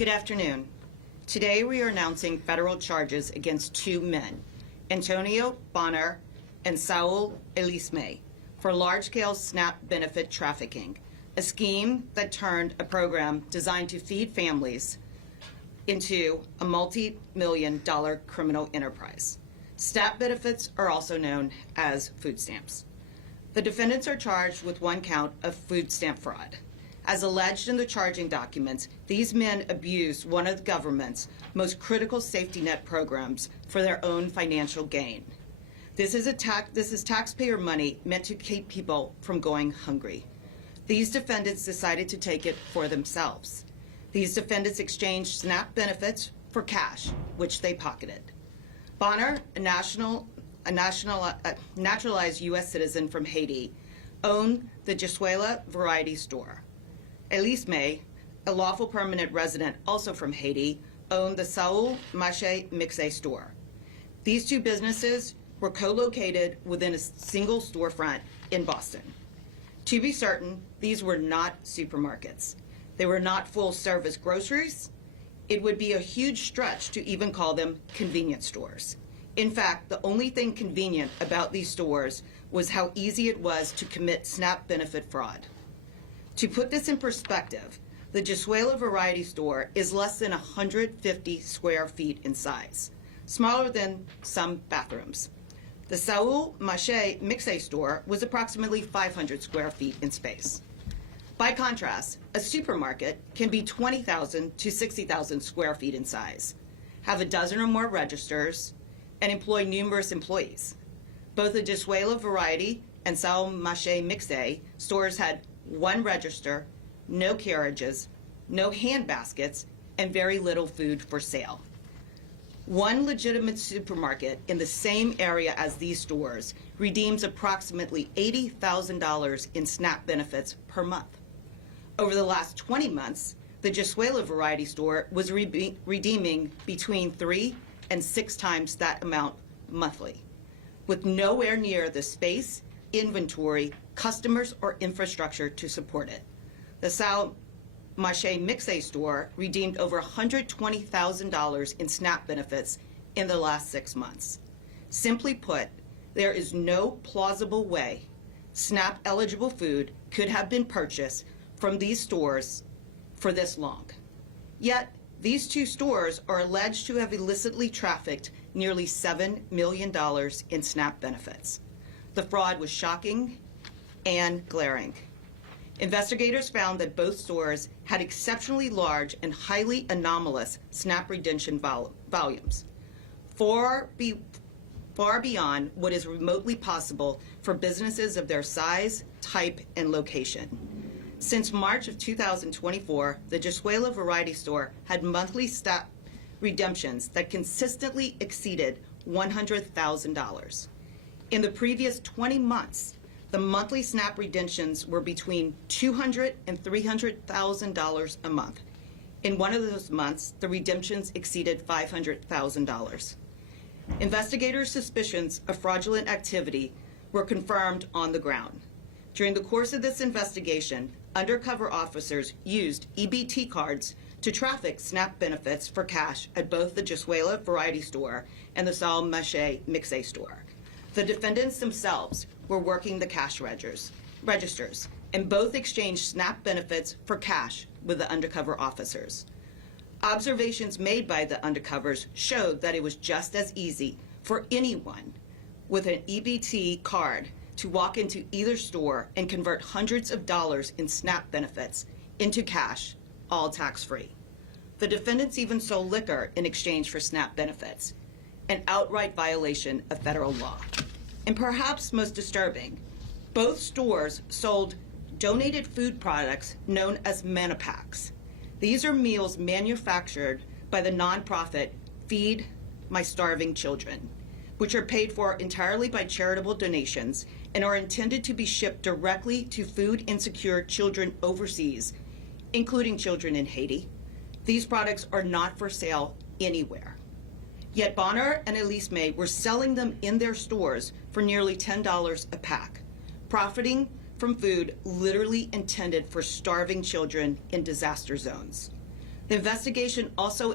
Good afternoon. Today we are announcing federal charges against two men, Antonio Bonner and Saul Elisme, for large-scale SNAP benefit trafficking, a scheme that turned a program designed to feed families into a multi-million-dollar criminal enterprise. SNAP benefits are also known as food stamps. The defendants are charged with one count of food stamp fraud. As alleged in the charging documents, these men abused one of the government's most critical safety net programs for their own financial gain. This is taxpayer money meant to keep people from going hungry. These defendants decided to take it for themselves. These defendants exchanged SNAP benefits for cash, which they pocketed. Bonner, a naturalized U.S. citizen from Haiti, owned the Jesuela Variety Store. Elisme, a lawful permanent resident also from Haiti, owned the Saul Mache Mixe store. These two businesses were co-located within a single storefront in Boston. To be certain, these were not supermarkets. They were not full-service groceries. It would be a huge stretch to even call them convenience stores. In fact, the only thing convenient about these stores was how easy it was to commit SNAP benefit fraud. To put this in perspective, the Jesuela Variety Store is less than 150 square feet in size, smaller than some bathrooms. The Saul Mache Mixe store was approximately 500 square feet in space. By contrast, a supermarket can be 20,000 to 60,000 square feet in size, have a dozen or more registers, and employ numerous employees. Both the Jesuela Variety and Saul Mache Mixe stores had one register, no carriages, no hand baskets, and very little food for sale. One legitimate supermarket in the same area as these stores redeems approximately $80,000 in SNAP benefits per month. Over the last 20 months, the Jesuela Variety Store was redeeming between 3 and 6 times that amount monthly, with nowhere near the space, inventory, customers, or infrastructure to support it. The Saul Mache Mixe store redeemed over $120,000 in SNAP benefits in the last 6 months. Simply put, there is no plausible way SNAP-eligible food could have been purchased from these stores for this long. Yet, these two stores are alleged to have illicitly trafficked nearly $7 million in SNAP benefits. The fraud was shocking and glaring. Investigators found that both stores had exceptionally large and highly anomalous SNAP redemption volumes, far beyond what is remotely possible for businesses of their size, type, and location. Since March of 2024, the Jesuela Variety Store had monthly SNAP redemptions that consistently exceeded $100,000. In the previous 20 months, the monthly SNAP redemptions were between $200,000 and $300,000 a month. In one of those months, the redemptions exceeded $500,000. Investigators' suspicions of fraudulent activity were confirmed on the ground. During the course of this investigation, undercover officers used EBT cards to traffic SNAP benefits for cash at both the Jesuela Variety Store and the Saul Mache Mixe store. The defendants themselves were working the cash registers, and both exchanged SNAP benefits for cash with the undercover officers. Observations made by the undercovers showed that it was just as easy for anyone with an EBT card to walk into either store and convert hundreds of dollars in SNAP benefits into cash, all tax-free. The defendants even sold liquor in exchange for SNAP benefits, an outright violation of federal law. And perhaps most disturbing, both stores sold donated food products known as Manipacks. These are meals manufactured by the nonprofit Feed My Starving Children, which are paid for entirely by charitable donations and are intended to be shipped directly to food-insecure children overseas, including children in Haiti. These products are not for sale anywhere. Yet Bonner and Elisme were selling them in their stores for nearly $10 a pack, profiting from food literally intended for starving children in disaster zones. The investigation also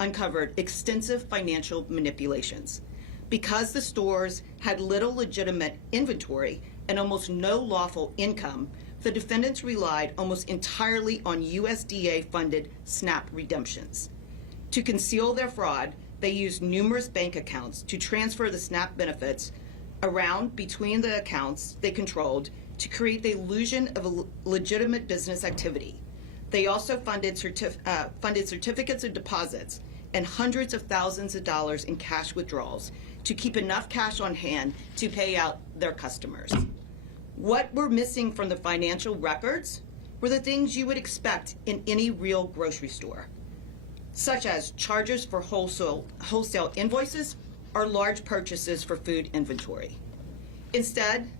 uncovered extensive financial manipulations. Because the stores had little legitimate inventory and almost no lawful income, the defendants relied almost entirely on USDA-funded SNAP redemptions. To conceal their fraud, they used numerous bank accounts to transfer the SNAP benefits around between the accounts they controlled to create the illusion of a legitimate business activity. They also funded certificates of deposits and hundreds of thousands of dollars in cash withdrawals to keep enough cash on hand to pay out their customers. What were missing from the financial records were the things you would expect in any real grocery store, such as charges for wholesale invoices or large purchases for food inventory. Instead,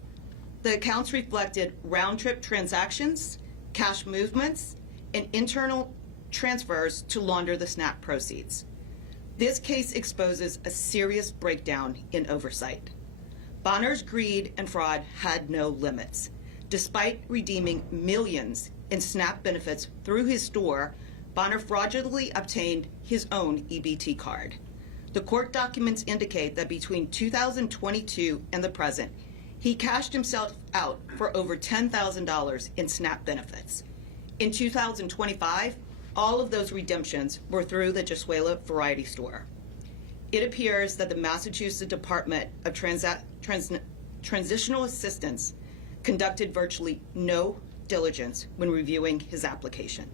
the accounts reflected round-trip transactions, cash movements, and internal transfers to launder the SNAP proceeds. This case exposes a serious breakdown in oversight. Bonner's greed and fraud had no limits. Despite redeeming millions in SNAP benefits through his store, Bonner fraudulently obtained his own EBT card. The court documents indicate that between 2022 and the present, he cashed himself out for over $10,000 in SNAP benefits. In 2025, all of those redemptions were through the Jesuela Variety Store. It appears that the Massachusetts Department of Transitional Assistance conducted virtually no diligence when reviewing his application.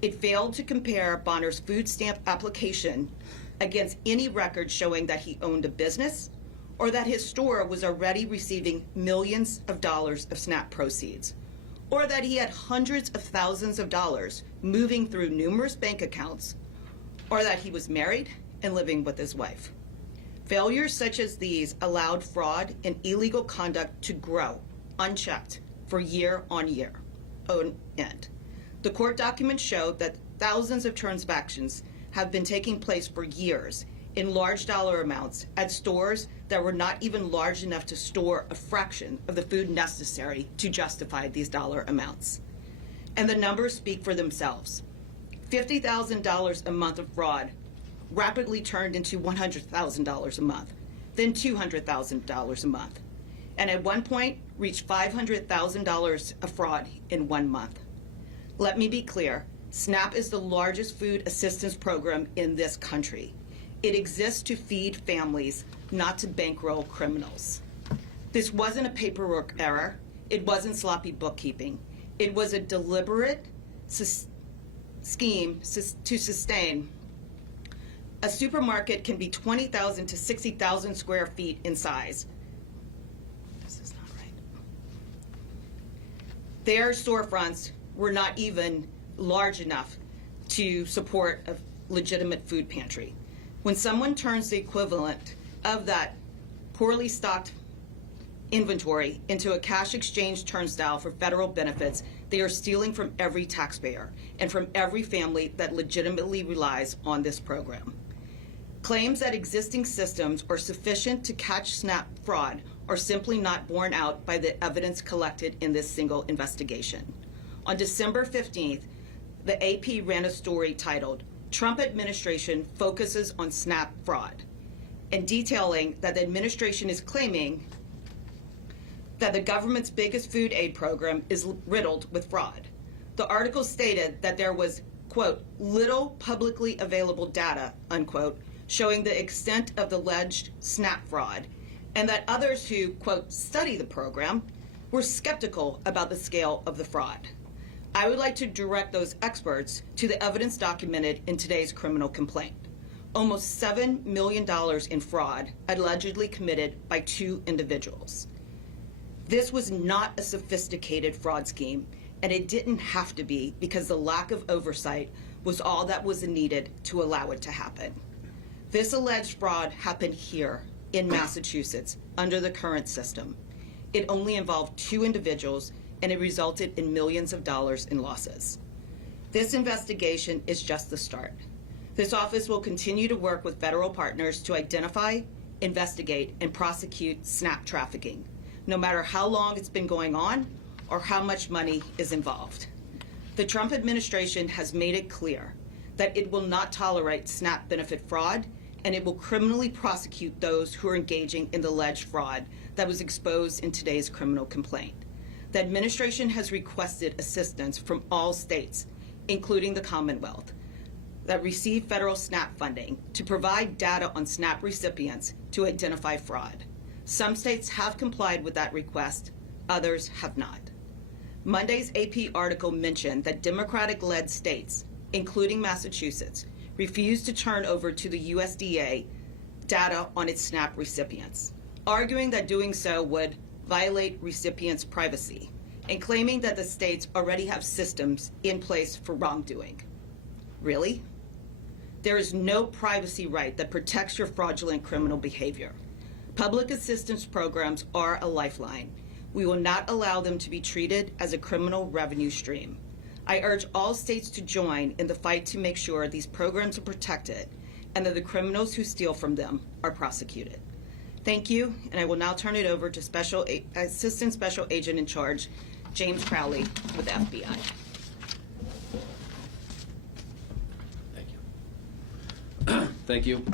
It failed to compare Bonner's food stamp application against any record showing that he owned a business or that his store was already receiving millions of dollars of SNAP proceeds, or that he had hundreds of thousands of dollars moving through numerous bank accounts, or that he was married and living with his wife. Failures such as these allowed fraud and illegal conduct to grow unchecked for year on end. The court documents showed that thousands of transactions have been taking place for years in large dollar amounts at stores that were not even large enough to store a fraction of the food necessary to justify these dollar amounts. And the numbers speak for themselves. $50,000 a month of fraud rapidly turned into $100,000 a month, then $200,000 a month, and at one point reached $500,000 of fraud in 1 month. Let me be clear, SNAP is the largest food assistance program in this country. It exists to feed families, not to bankroll criminals. This wasn't a paperwork error. It wasn't sloppy bookkeeping. It was a deliberate scheme to sustain. A supermarket can be 20,000 to 60,000 square feet in size. This is not right. Their storefronts were not even large enough to support a legitimate food pantry. When someone turns the equivalent of that poorly stocked inventory into a cash exchange turnstile for federal benefits, they are stealing from every taxpayer and from every family that legitimately relies on this program. Claims that existing systems are sufficient to catch SNAP fraud are simply not borne out by the evidence collected in this single investigation. On December 15th, the AP ran a story titled, "Trump Administration Focuses on SNAP Fraud," and detailing that the administration is claiming that the government's biggest food aid program is riddled with fraud. The article stated that there was, quote, little publicly available data, unquote, showing the extent of the alleged SNAP fraud, and that others who, quote, study the program were skeptical about the scale of the fraud. I would like to direct those experts to the evidence documented in today's criminal complaint. Almost $7 million in fraud allegedly committed by 2 individuals. This was not a sophisticated fraud scheme, and it didn't have to be because the lack of oversight was all that was needed to allow it to happen. This alleged fraud happened here in Massachusetts under the current system. It only involved 2 individuals, and it resulted in millions of dollars in losses. This investigation is just the start. This office will continue to work with federal partners to identify, investigate, and prosecute SNAP trafficking, no matter how long it's been going on or how much money is involved. The Trump administration has made it clear that it will not tolerate SNAP benefit fraud, and it will criminally prosecute those who are engaging in the alleged fraud that was exposed in today's criminal complaint. The administration has requested assistance from all states, including the Commonwealth, that receive federal SNAP funding to provide data on SNAP recipients to identify fraud. Some states have complied with that request, others have not. Monday's AP article mentioned that Democratic-led states, including Massachusetts, refused to turn over to the USDA data on its SNAP recipients, arguing that doing so would violate recipients' privacy, and claiming that the states already have systems in place for wrongdoing. Really? There is no privacy right that protects your fraudulent criminal behavior. Public assistance programs are a lifeline. We will not allow them to be treated as a criminal revenue stream. I urge all states to join in the fight to make sure these programs are protected and that the criminals who steal from them are prosecuted. Thank you, and I will now turn it over to Assistant Special Agent in Charge, James Crowley with the FBI. Thank you.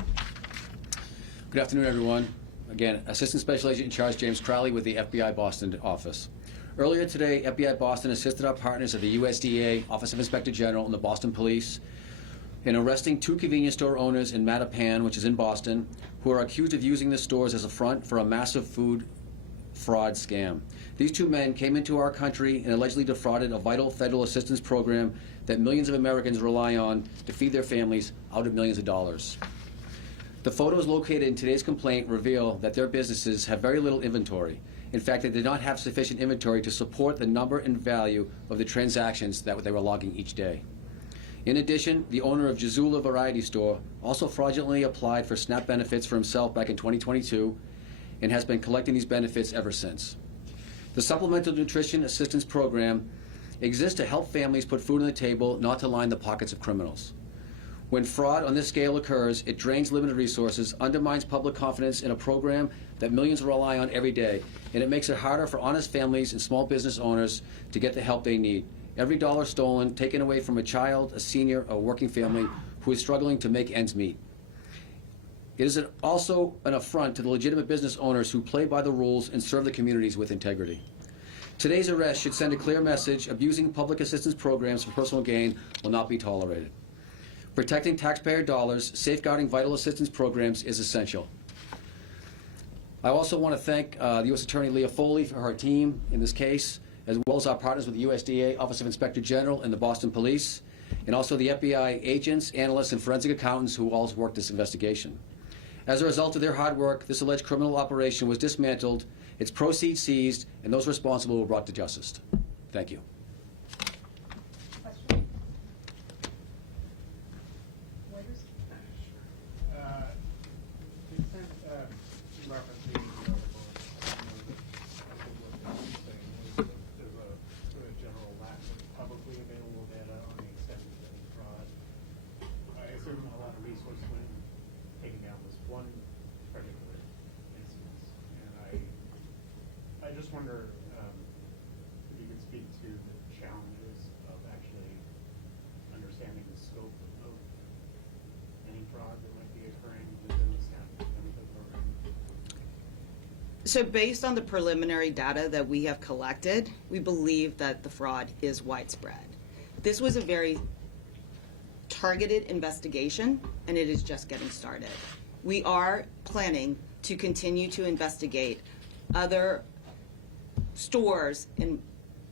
Good afternoon, everyone. Again, Assistant Special Agent in Charge James Crowley with the FBI Boston office. Earlier today, FBI Boston assisted our partners at the USDA, Office of Inspector General, and the Boston Police in arresting 2 convenience store owners in Mattapan, which is in Boston, who are accused of using the stores as a front for a massive food fraud scam. These 2 men came into our country and allegedly defrauded a vital federal assistance program that millions of Americans rely on to feed their families out of millions of dollars. The photos located in today's complaint reveal that their businesses have very little inventory. In fact, they did not have sufficient inventory to support the number and value of the transactions that they were logging each day. In addition, the owner of Jazula Variety Store also fraudulently applied for SNAP benefits for himself back in 2022 and has been collecting these benefits ever since. The Supplemental Nutrition Assistance Program exists to help families put food on the table, not to line the pockets of criminals. When fraud on this scale occurs, it drains limited resources, undermines public confidence in a program that millions rely on every day, and it makes it harder for honest families and small business owners to get the help they need. Every dollar stolen, taken away from a child, a senior, or a working family who is struggling to make ends meet. It is also an affront to the legitimate business owners who play by the rules and serve the communities with integrity. Today's arrest should send a clear message: abusing public assistance programs for personal gain will not be tolerated. Protecting taxpayer dollars, safeguarding vital assistance programs is essential. I also want to thank the U.S. Attorney Leah Foley for her team in this case, as well as our partners with the USDA, Office of Inspector General, and the Boston Police, and also the FBI agents, analysts, and forensic accountants who all worked this investigation. As a result of their hard work, this alleged criminal operation was dismantled, its proceeds seized, and those responsible were brought to justice. Thank you. I just wonder if you could speak to the challenges of actually understanding the scope of any fraud that might be occurring within the SNAP benefit program. So based on the preliminary data that we have collected, we believe that the fraud is widespread. This was a very targeted investigation, and it is just getting started. We are planning to continue to investigate other stores and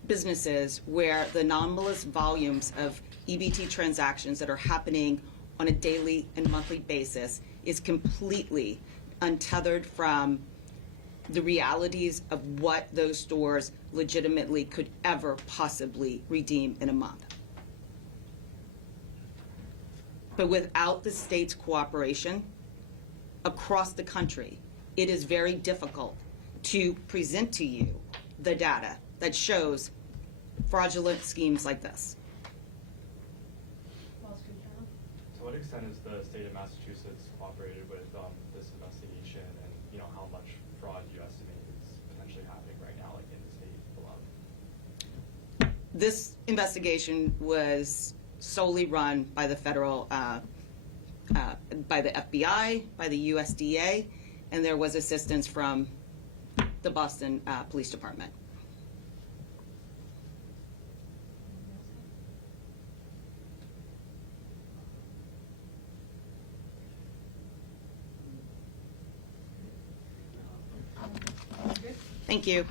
businesses where the anomalous volumes of EBT transactions that are happening on a daily and monthly basis is completely untethered from the realities of what those stores legitimately could ever possibly redeem in a month. But without the state's cooperation across the country, it is very difficult to present to you the data that shows fraudulent schemes like this. To what extent has the state of Massachusetts cooperated with this investigation, and how much fraud you estimate is potentially happening right now, like in the state below? This investigation was solely run by the federal, by the FBI, by the USDA, and there was assistance from the Boston Police Department. Thank you.